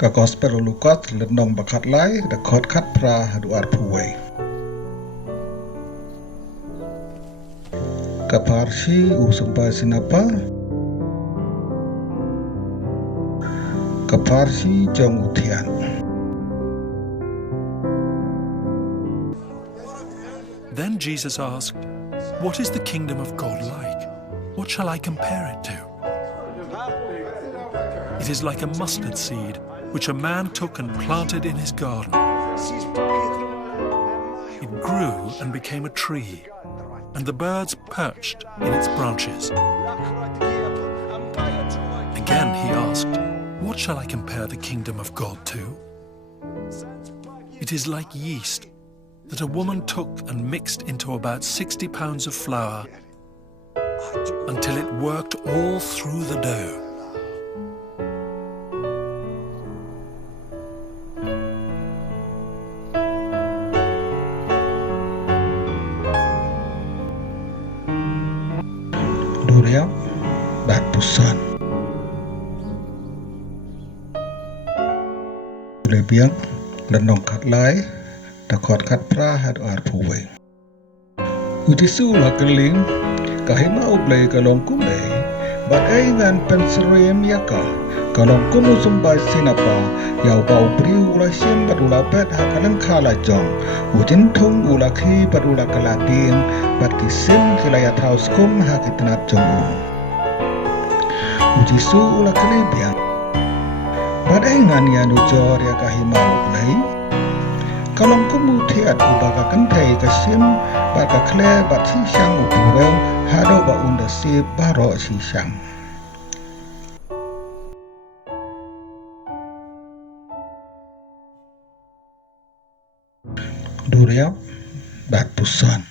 ka gospel lukat ledong bakat lai da khot khat pra hadu ar phuwei ka parsi usumpa sinapa ka parsi jong uthian Then Jesus asked, "What is the kingdom of God like? What shall I compare it to? It is like a mustard seed, which a man took and planted in his garden. It grew and became a tree, and the birds perched in its branches." Again he asked, "What shall I compare the kingdom of God to? It is like yeast that a woman took and mixed into about 60 pounds of flour until it worked all through the dough." Duriap dat pusan lebiang ledong khat lai da khot khat pra hadu ar phuwei utisu la keling kahima ublei kalong kumei bagai ngan pensrem yaka kalong kumu sumbai sinapa yau bau priu ula sim badula pet hakalang khala jong ujin thong ula khi badula kalating bat kisim khilaya thaus kum hakitnat jong ujisu ula kelebiang bagai ngan yanu jor ya kahima ublei kalong kumu thiat ubaka kantai kasim baka khle bat si sang uturel hado ba unda si baro si sang Duriap dat pusan